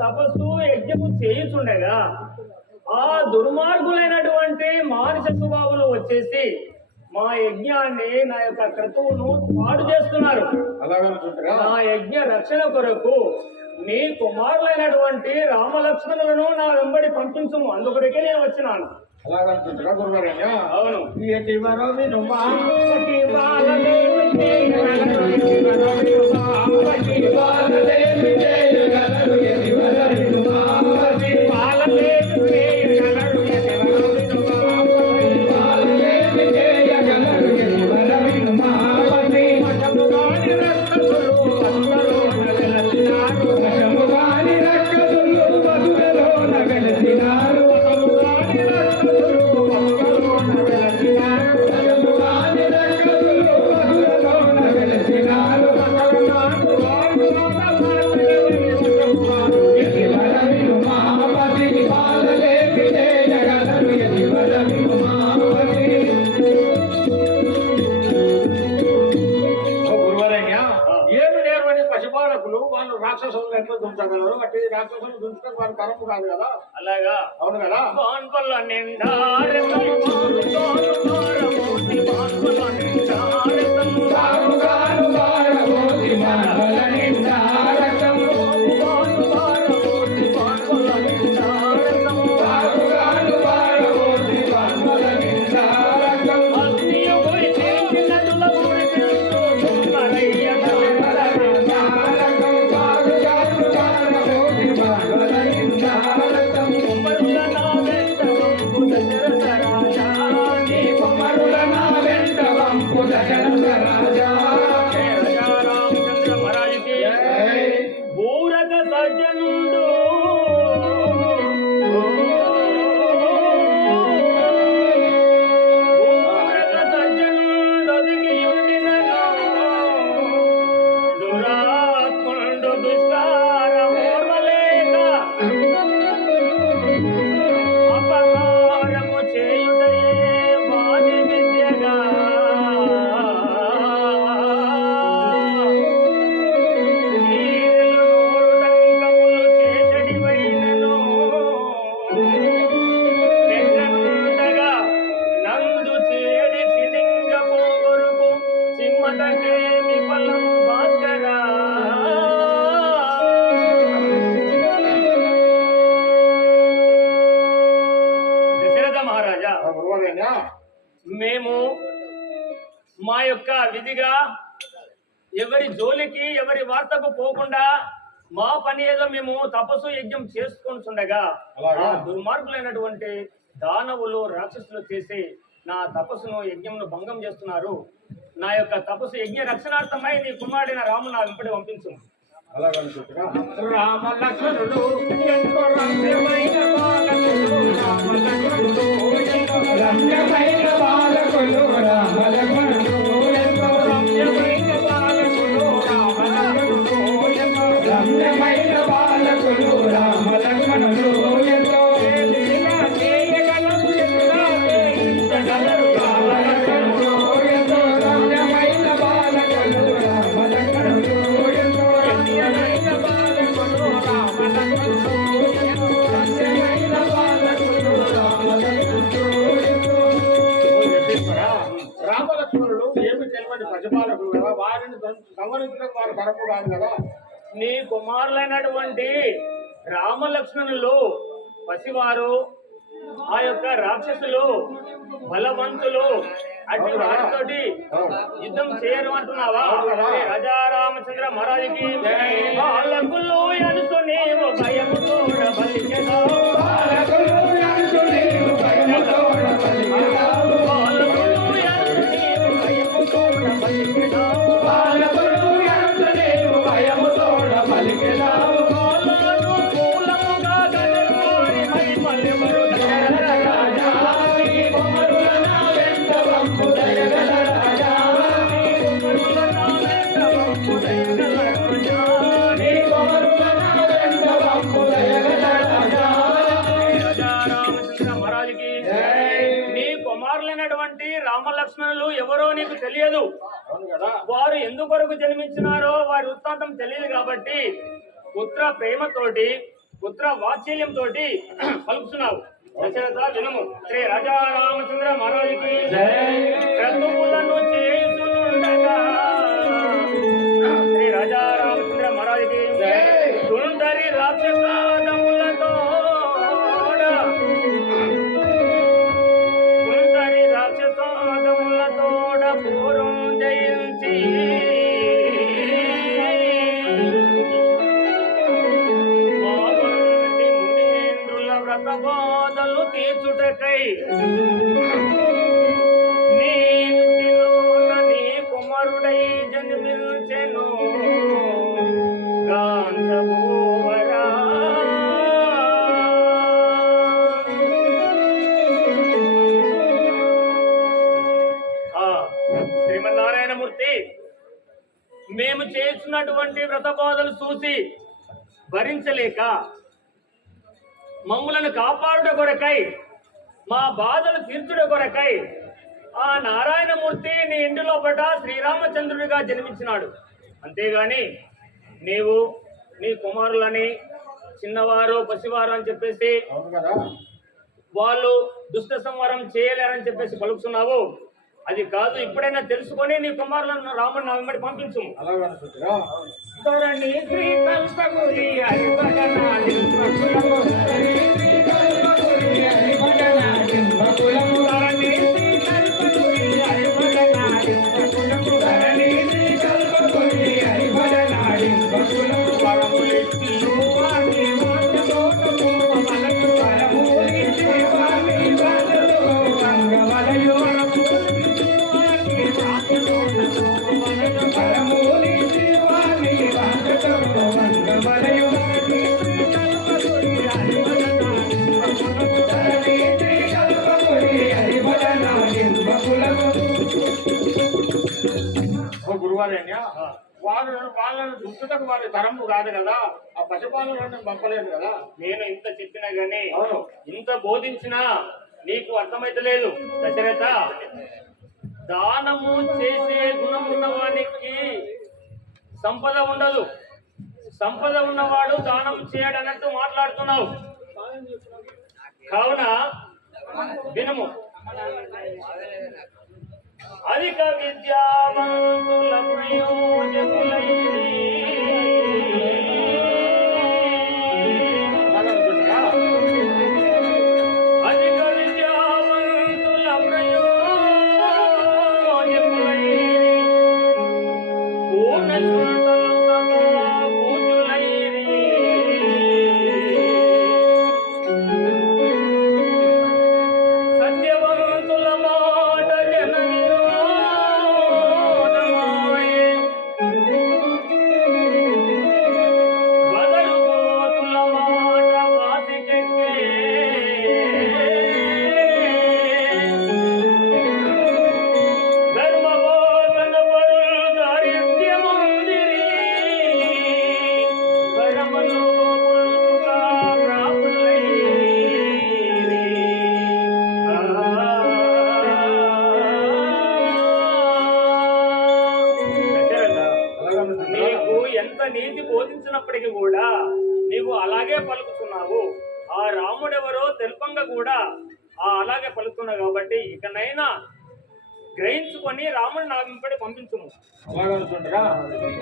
తపస్సు యజ్ఞము చేయుచుండగా ఆ దుర్మార్గులైనటువంటి మానుష స్వభావంలో వచ్చేసి మా యజ్ఞాన్ని నా యొక్క క్రతువును పాడు చేస్తున్నారు. నా యజ్ఞ రక్షణ కొరకు నీ కుమారులైనటువంటి రామలక్ష్మణులను నా వెంబడి పంపించము, అందుకొరకే నేను వచ్చినాను. అవును. రాక్షసులు ఎట్లా దుంచగలరు, అట్టి రాక్షసులు దుంచడం వారి తరపు కాదు కదా. అలాగా? అవును కదా. మేము మా యొక్క విధిగా ఎవరి జోలికి ఎవరి వార్తకు పోకుండా మా పని ఏదో మేము తపస్సు యజ్ఞం చేసుకుంటుండగా దుర్మార్గులైనటువంటి దానవులు రాక్షసులు చేసి నా తపస్సును యజ్ఞంను భంగం చేస్తున్నారు. నా యొక్క తపస్సు యజ్ఞ రక్షణార్థమై నీ కుమారుడైన రాము నా వెంపడి పంపించు. రామ లక్ష్మణుడు ఎంతో రమ్యమైన బాలకుడు, రామ లక్ష్మణుడు రమ్యమైన బాలకులు రామ లక్ష్మణులు ఎంతో రమ్యమైన బాలకులు రామ లక్ష్మణులు ఎంతో రమ్యమైన బాలకులు రామ లక్ష్మణులు ఎంతో ఏలినా చేయగలరు ఎదురా వేయించగలరు రామ లక్ష్మణులు ఎంతో రమ్యమైన బాలకులు రామ లక్ష్మణులు ఎంతో రమ్యమైన బాలకులు రామ లక్ష్మణులు ఎంతో రమ్యమైన బాలకులు రామ లక్ష్మణులు ఎంతో రామలక్ష్మణులు ఏమి తెలియని పశుపాలకులు కదా వారిని సంవరించడం వారి తరపు కాదు కదా నీ కుమారులైనటువంటి రామలక్ష్మణులు పసివారు ఆ యొక్క రాక్షసులు బలవంతులు అట్టి వారితోటి యుద్ధం చేయరు అంటున్నావా శ్రీ రాజా రామచంద్ర మహారాజుకి బాలకులు ఎనుసు నీవు భయముతోడ బలికెదా బాలకులు ఎంతో నీవు భయముతోడ పలికెదావు బాలకులు ఎనుసు నీవు భయముతోడ బలికెదా బాలకులు ఎంతో నీవు భయముతోడ పలికెదావు బాలను మూలముగా గదరువారి మహిమలెవరు రాజా నీ కుమారుల నా వెంట వంపు దయగల రాజా నీ కుమారుల నా వెంట వంపు దయగల రాజా రాజా రామచంద్ర మహారాజుకి నీ కుమారులైనటువంటి రామలక్ష్మణులు ఎవరో నీకు తెలియదు అవును కదా వారు ఎందుకొరకు జన్మించినారో వారి వృత్తాంతం తెలియదు కాబట్టి పుత్ర ప్రేమతోటి పుత్ర వాత్సల్యంతో పలుకుతున్నావు దశరథ వినుము శ్రీ రాజా రామచంద్ర మహారాజుకి క్రతువులను చేసునుండగా శ్రీ రాజా రామచంద్ర మహారాజుకి సుందరి రాక్షసాదములతో సుందరి రాక్షసాదములతోడ పూర్వం జయించి మావంటి మునీంద్రుల వ్రతబాధలు తీర్చుటకై నీ ఇంటిలోన నీ కుమారుడై జన్మించెను గాంధభూవరా శ్రీమన్నారాయణమూర్తి మేము చేస్తున్నటువంటి వ్రతబాధలు చూసి భరించలేక మమ్ములను కాపాడుట కొరకై మా బాధలు తీర్చుట కొరకై ఆ నారాయణమూర్తి నీ ఇంటి లోపట శ్రీరామచంద్రుడిగా జన్మించినాడు. అంతేగాని నీవు నీ కుమారులని చిన్నవారు పసివారు అని చెప్పేసి అవును కదా వాళ్ళు దుష్ట సంహారం చేయలేరని చెప్పేసి పలుకుతున్నావు. అది కాదు, ఇప్పుడైనా తెలుసుకొని నీ కుమారులను రాముని నా వెంబడి పంపించు. అలాగే అనుకుంటురా ధరణి శ్రీ కల్పగురి హరిభజనాది ప్రఫుల్లము. ధరణి శ్రీ కల్పగురి హరిభజనాది ప్రఫుల్లము. ధరణి శ్రీ కల్పగురి హరిభజనాది ప్రఫుల్లము. ధరణి శ్రీ కల్పగురి హరిభజనాది ప్రఫుల్లము. పరములిచ్చియు వారి వాంఛతోటము మనకు పరములిచ్చి వారి వాంఛతో వంగవలయు. పరములిచ్చి వారి వాంఛతోటము మనకు పరములిచ్చి వారి వాంఛతో వంగవలయు. ధరణి శ్రీ కల్పగురి హరిభజనాది ప్రఫుల్లము. ధరణి శ్రీ కల్పగురి హరిభజనాది ప్రఫుల్లము. ఓ గురువారేణ్య వాళ్ళని దుష్టులకు వారి తరము కాదు కదా ఆ పశుపాలను పంపలేదు కదా నేను ఇంత చెప్పినా గానీ అవును ఇంత బోధించినా నీకు అర్థమైతలేదు. దశరథ, దానము చేసే గుణం ఉన్నవానికి సంపద ఉండదు, సంపద ఉన్నవాడు దానం చేయడన్నట్టు మాట్లాడుతున్నావు. కావున వినుము. అధిక విద్యావంతుల అలాగే అనుకుంటురా అధిక విద్యావంతుల పూర్ణ పూజులైరి. సత్యవంతుల మాట జన విరోధమాయే. చెప్పినప్పటికీ కూడా నీవు అలాగే పలుకుతున్నావు. ఆ రాముడెవరో తెలుపంగా కూడా అలాగే పలుకుతున్నావు. కాబట్టి ఇకనైనా గ్రహించుకొని రాముడు నా వెంబడి పంపించుము. అలాగే అనుకుంటారా?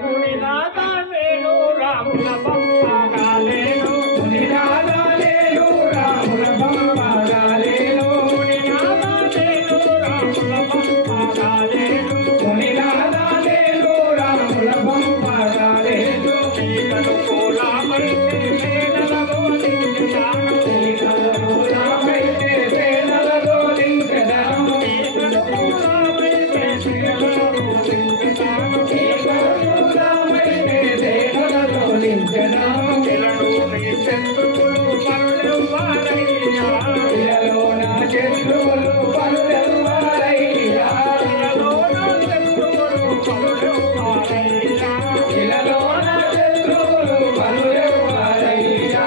మునినాథ వేణు రాముల పంపగాలేను, మునినాథ వేణు రాముల పంపగాలేను, మునినాథ వేణు రాముల పంపగాలేను, మునినాథ వేణు రాముల పంపగాలేను, ఈకలు పూలమైతే వేళలలో నిండుతాను, ఈకలు పూలమైతే వేళలలో నింపెదను, ఈకలు పూలమైతే వేళలలో నిండుతాను, ఈకలు పూలమైతే వేళలలో నింపెదను, ఇలను నీ శత్రువులు పరులెవ్వరయ్యా, ఇలలో నా శత్రువులు పరులెవ్వరయ్యా, ఇలలో నా శత్రువులు పరులెవ్వరయ్యా, ఇలలో నా శత్రువులు పరులెవ్వరయ్యా,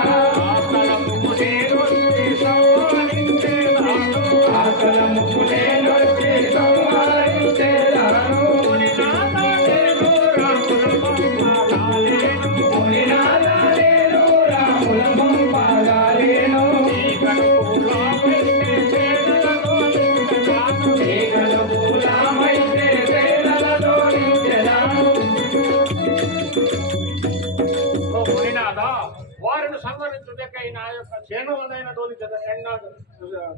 ఆతలముకు నేనొచ్చి సంహరించేదాను, ఆకలముకు నేనొచ్చి సంహరించేదాను, మునినాథ వేణు రాముల పంపగాలేను, మునినాథ వేణు రాముల పంపగాలేను, ఈకలు పూలమైతే వేళలలో నిండుతాను, ఈకలు పూలమైతే వేళలలో నింపెదను. ఓ మునినాథ, వారిని సంహరించుటకై నా యొక్క చేనులైనటువంటి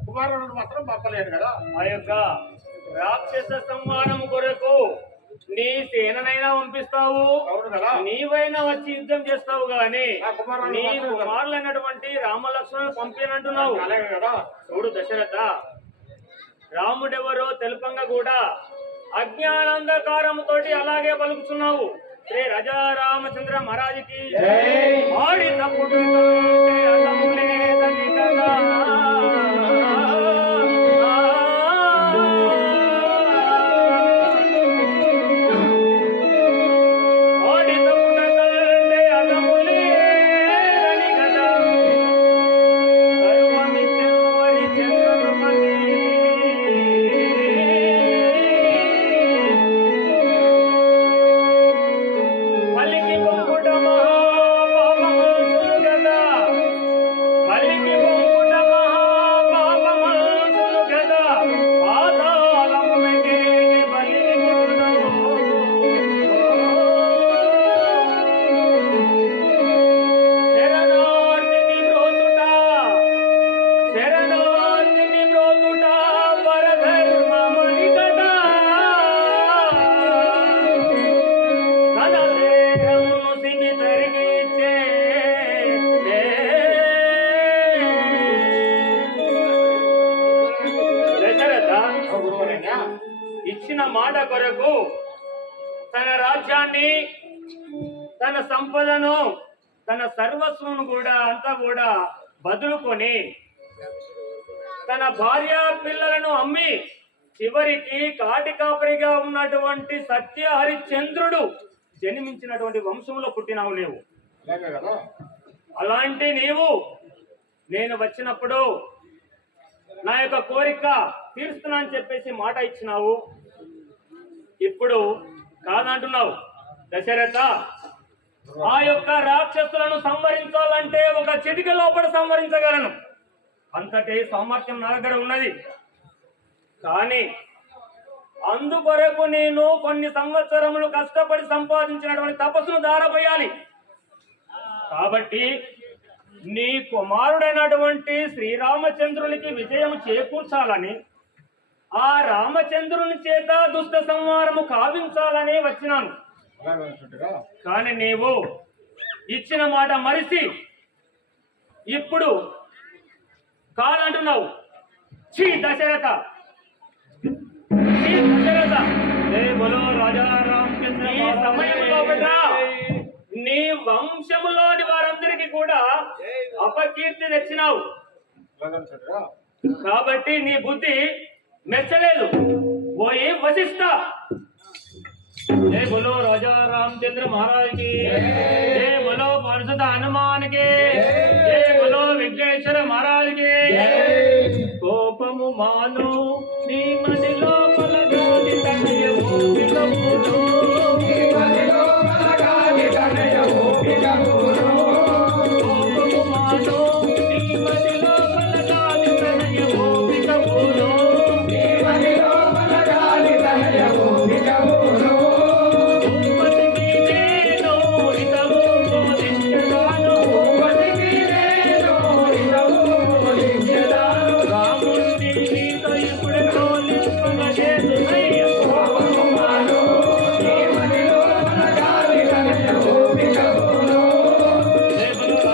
కుమారులను మాత్రం పంపలేను కదా. ఆ యొక్క రాక్షస సంహారం కొరకు నీ సేననైనా పంపిస్తావు, అవును కదా. నీవైనా వచ్చి యుద్ధం చేస్తావు గాని నా కుమారులను నీ మాత్రం కుమారులైనటువంటి రామలక్ష్మణులు పంపినంటున్నావు. అలాగే కదా. చూడు దశరథ, రాముడెవరో తెలుపంగా కూడా అజ్ఞానాంధకారముతో అలాగే పలుకుతున్నావు. శ్రీ రాజా రామచంద్ర మహారాజుకి జై. ఆడి తప్పుడు అతము లేదని కదా. ఆడి తప్పుడు కంటే అతము లేదని కదా. సర్వమిచ్చెను వరి చంద్రపతి. పలికి బొంగుట మహాపాపమల్సును గదా. పలికి బొంగుట మహాపాపమల్సును గదా. పాతాళము మెగేగి బలిని గురుడవు. శరణార్థిని బ్రోచుట, శరణార్థిని బ్రోచుట పరధర్మమని కదా. తన దేహమును సిగి తరిగిచ్చే దశరథ ఓ గురువరేణ్యా, ఇచ్చిన మాట కొరకు తన రాజ్యాన్ని, తన సంపదను, తన సర్వస్వమును కూడా అంతా కూడా బదులుకొని తన భార్య పిల్లలను అమ్మి చివరికి కాటి కాపరిగా ఉన్నటువంటి సత్య హరిశ్చంద్రుడు జన్మించినటువంటి వంశంలో పుట్టినావు నీవు. అలాగే కదా. అలాంటి నీవు నేను వచ్చినప్పుడు నా యొక్క కోరిక తీరుస్తున్నా అని చెప్పేసి మాట ఇచ్చినావు. ఇప్పుడు కాదంటున్నావు. దశరథ, ఆ యొక్క రాక్షసులను సంహరించాలంటే ఒక చిటిక లోపల సంహరించగలను, అంతటి సామర్థ్యం నా దగ్గర ఉన్నది. కానీ అందుకొరకు నేను కొన్ని సంవత్సరములు కష్టపడి సంపాదించినటువంటి తపస్సును దారపోయాలి. కాబట్టి నీ కుమారుడైనటువంటి శ్రీరామచంద్రునికి విజయం చేకూర్చాలని, ఆ రామచంద్రుని చేత దుష్ట సంహారము కావించాలని వచ్చినాను. అలాగే అనుకుంటారా? కానీ నీవు ఇచ్చిన మాట మరిసి ఇప్పుడు కాదంటున్నావు. ఛీ దశరథ, ఛీ దశరథ, జై బలో రాజా రామచంద్ర. ఈ సమయంలో బిడ్డా, నీ వంశములోని వారందరికీ కూడా అపకీర్తి తెచ్చినావు. అలాగే అనుకుంటారా? కాబట్టి నీ బుద్ధి మెచ్చలేదు. పోయి వశిష్ఠ. జై బలో రాజా రామచంద్ర మహారాజుకి, జై బలో పరిశుద్ధ హనుమానికి, జై బలో విఘ్నేశ్వర మహారాజుకి. కోపము మాను నీ మదిలో పలగాలి తనయము విలమును, ఈ మదిలో పలగాలి తనయము కోపము మాను నీ మదిలో పలగాలి ప్రణయము వికమును భూపతికి నేను హితము బోధించగాను రాముణ్ణి నీతో ఇప్పుడు తోలింపగజేదునయ్య రేపులో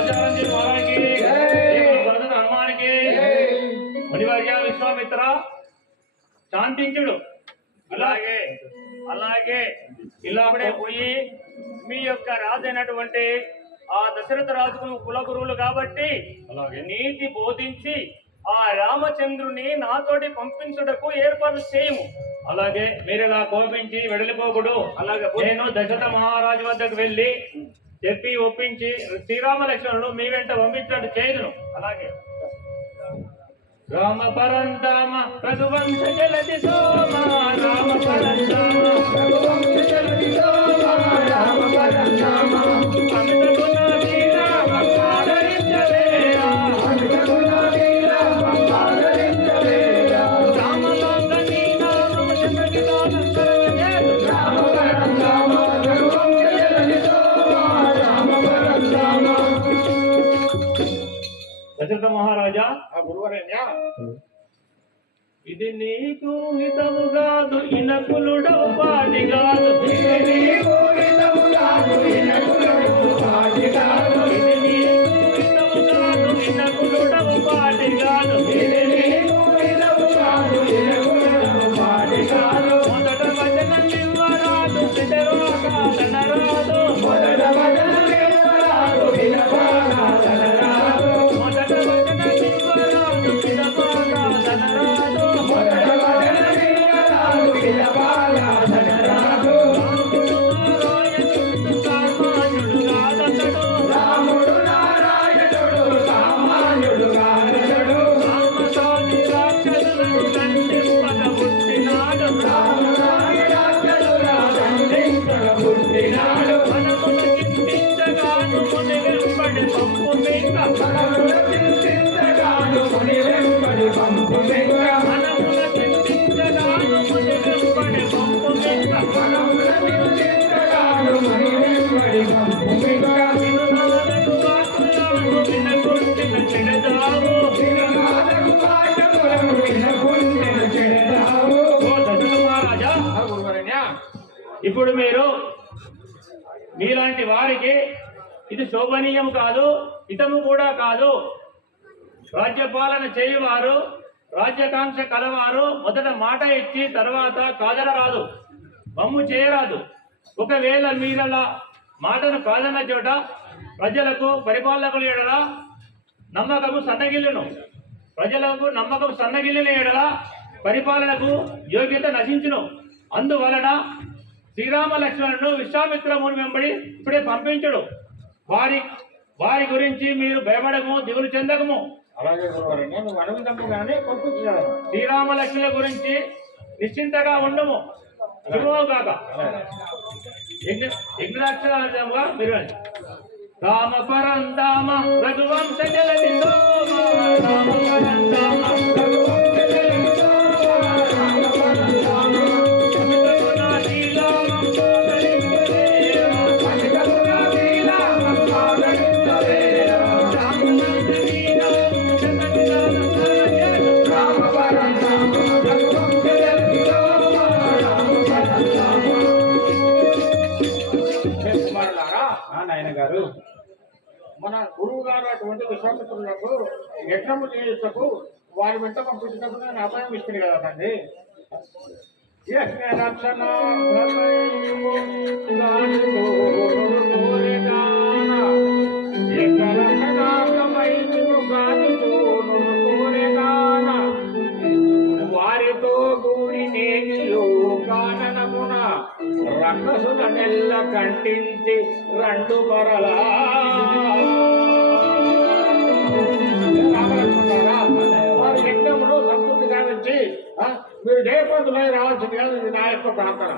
రాజారాంజీ మహారాజుకి భరతుడు హనుమానికి మునివర్య విశ్వామిత్ర శాంతించుడు. అలాగే అలాగే ఇలాగే పోయి మీ యొక్క రాజైనటువంటి ఆ దశరథ రాజుకు నువ్వు కులగురువులు కాబట్టి అలాగే నీతి బోధించి ఆ రామచంద్రుని నాతోటి పంపించుటకు ఏర్పాటు చేయము. అలాగే మీరు ఇలా కోపించి వెడలిపోకుడు. అలాగే నేను దశరథ మహారాజు వద్దకు వెళ్ళి చెప్పి ఒప్పించి శ్రీరామ లక్ష్మణుడు మీ వెంట పంపించినట్టు చేయుదును. అలాగే రామ పరంధామ రఘువంశ జలది సోమ రామ పరంధామ అంతకున శ్రీరామ ఆదరించలేరా రామలోక నీ నామము జగదిలోన సర్వజేతు దశరథ మహారాజా గురువరేణ్యా ఇది నీకు హితము కాదు ఇనకులుడవు పాటి కాదు ఇది నీకు హితము కాదు ఇనకులుడవు పాటి కాదు మొదట వచనం ఇవ్వరాదు విడరాకాలనరాదు మొదట వచనం ఇవ్వరాదు విడరాకాలనరాదు రాముడు నారాయణుడు సామాన్యుడు కాదతడు రామసాని రాక్షసులను దండింపగ పుట్టినాడు మనమును చింతించగాను ముని వెంబడి పంపు మేక మనమున చింతించగాను ముని వెంబడి పంపు మేక ఇప్పుడు మీరు మీలాంటి వారికి ఇది శోభనీయం కాదు, హితము కూడా కాదు. రాజ్యపాలన చేయవారు, రాజ్యకాంక్ష కలవారు మొదట మాట ఇచ్చి తర్వాత కాదనరాదు, మమ్ము చేయరాదు. ఒకవేళ మీరలా మాటను కాదన్న చోట ప్రజలకు పరిపాలకుల ఎడల నమ్మకము సన్నగిల్లును. ప్రజలకు నమ్మకం సన్నగిల్లిన ఎడల పరిపాలనకు యోగ్యత నశించును. అందువలన శ్రీరామ లక్ష్మణుడు విశ్వామిత్రముని వెంబడి ఇప్పుడే పంపించుడు. వారి గురించి మీరు భయపడము, దిగులు చెందకము. అలాగే గురువరేణ్యా, నువ్వు అడవిదమ్ము కానీ పంపించాను. శ్రీరామ లక్ష్మణుల గురించి నిశ్చింతగా ఉండము. శుభోగాక యజ్ఞాక్షరాలుగా మీరు రామ పరంధామ రఘువంశ జలది సోమ రామ పరంధామ రఘువంశ జలది సోమ రామ పరంధామ అమితగుణ శ్రీరామం ఆదరించలేవ అమితగుణ శ్రీరామం ఆదరించలేవ రామచంద్ర శ్రీరామం జగదిలోన సర్వజేతు రామ పరంధామ రఘువంశ జలది సోమ రామ పరంధామ. కుమారులారా, నాయన గారు, మన గురువు గారు అటువంటి విశ్వామిత్రులకు యజ్ఞము చేయుటకు వారి వెంట పంపించినప్పుడు నేను అభయం ఇస్తుంది కదా తండ్రి. యజ్ఞ రక్షణ వారితో కూడి నేగిలో కాననమున రక్కసుల నెల్ల ఖండించి రెండు కొరలా వారి యజ్ఞములు సంపూర్తి కావించి మీరు జయప్రదులై రావాల్సింది కాదు, ఇది నా యొక్క ప్రార్థన.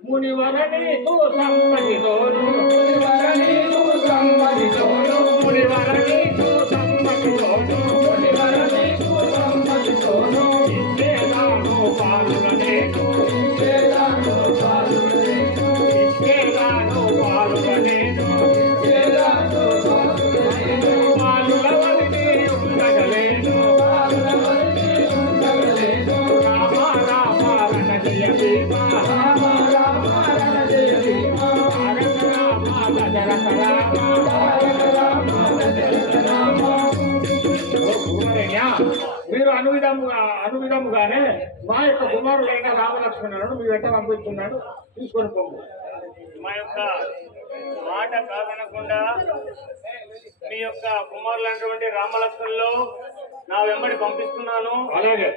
మునివరణీకు సమ్మతితోను మునివరనీకు సమ్మతితోను మునివరణీకు సమ్మతితోను మునివరనీకు సమ్మతితోను ఇచ్చేదాను పాలులనేకు ఇచ్చేదాను పాలులనేను ఇచ్చేదాను పాలులనేను ఇచ్చేదాను పాలులనేను పాలులవలిని ఉండగలేను పాలులవన్నీ ఉండగలేను రామ రామ రణజయ భీమ రామ రామ రణజయ భీమ తారక రామ దశరథ రామ తారక రామ దశరథ రామ మీరు అనువిధముగానే మా యొక్క కుమారులైన రామలక్ష్మణులను మీ వెంట పంపిస్తున్నాడు, తీసుకొని పోము. మా యొక్క మాట కాదనకుండా మీ యొక్క కుమారులైనటువంటి రామలక్ష్మణులు నా వెంబడి పంపిస్తున్నాను. అలాగే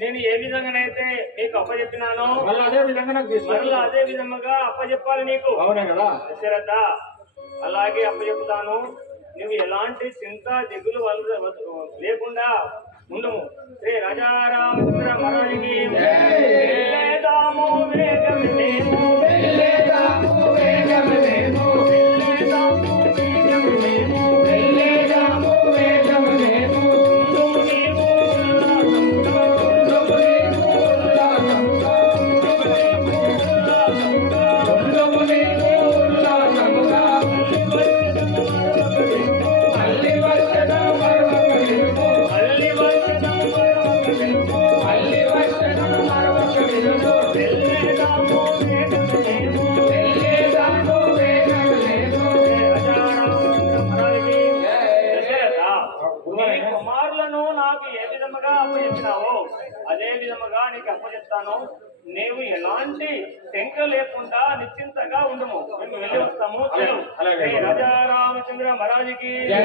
నేను ఏ విధంగానైతే నీకు అప్పచెప్పినానో మళ్ళీ అదే విధంగా నాకు మరలా తీసుకెళ్ళి అదే విధముగా అప్పచెప్పాలి నీకు. అవునా కదా? దశరథ అలాగే అప్పచెప్తాను. నువ్వు ఎలాంటి చింత దిగులు లేకుండా ఉండము. శ్రీ రాజారామచంద్ర మహారాజుకి వెళ్ళేదాము వేగమినేము, వెళ్ళేదాము వేగమనేము వెళ్ళేదాము వేగమినేము, వెళ్ళేదాము వేగమనేము ఉండుము నీవు ఉల్లాసంతో, ఉండుము నీవు ఉల్లాసముగా ఉండుము నీవు ఉల్లాసముగా మళ్ళీ వచ్చెదము మరొక విలువు మళ్ళీ వచ్చెదము మరొక విలువు. మళ్ళీ వచ్చెదము మరొక విలువు వెళ్ళేదాము వేగమినేము. వెళ్ళేదాము వేగమనేము నీ కుమారులను నాకు ఏ విధముగా అప్పచెప్పినావో అదే విధముగా నీకు అప్పచెప్తాను. నీవు ఎలాంటి శంక లేకుండా నిశ్చింతగా ఉండము. మేము వెళ్ళి వస్తాము. అలాగే. శ్రీ రాజారామచంద్ర మహారాజుకి జై.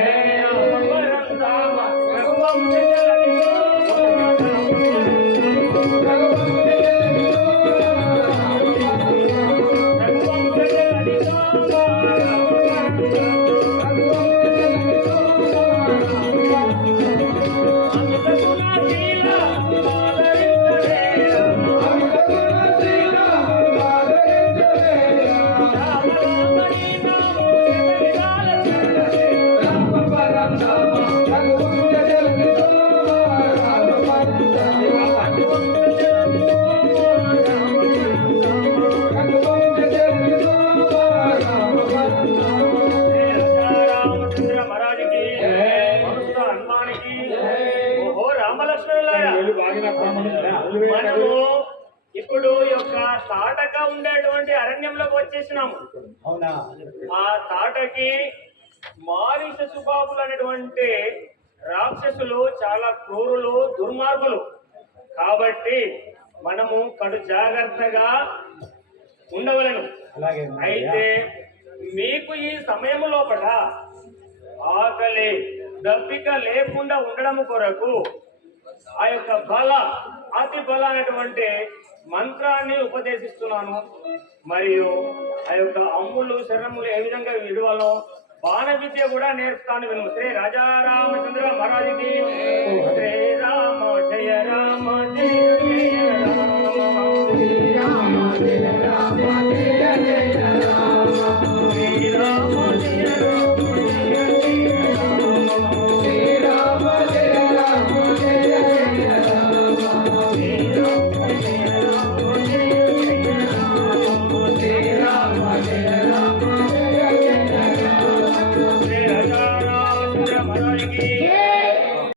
రామచంద్ర మహారాజుకి మనుష్య హనుమానికి ఓహో రామలక్ష్మణులారా, మనము ఇప్పుడు యొక్క తాటక ఉండేటువంటి అరణ్యంలోకి వచ్చేసినాము. అవునా? ఆ తాటకి మారీష సుబాబులు అనేటువంటి రాక్షసులు చాలా క్రూరులు, దుర్మార్గులు. కాబట్టి మనము కడు జాగ్రత్తగా ఉండవలను. అలాగే అయితే మీకు ఈ సమయం లోపల ఆకలి దప్పిక లేకుండా ఉండడం కొరకు ఆ యొక్క అతి బల అనేటువంటి మంత్రాన్ని ఉపదేశిస్తున్నాను. మరియు ఆ యొక్క అమ్ములు శరణములు ఏ విధంగా విడవాలో బాణ విద్య కూడా నేర్పుతాను. విను. శ్రీ రాజారామచంద్ర మహారాజుకి శ్రీ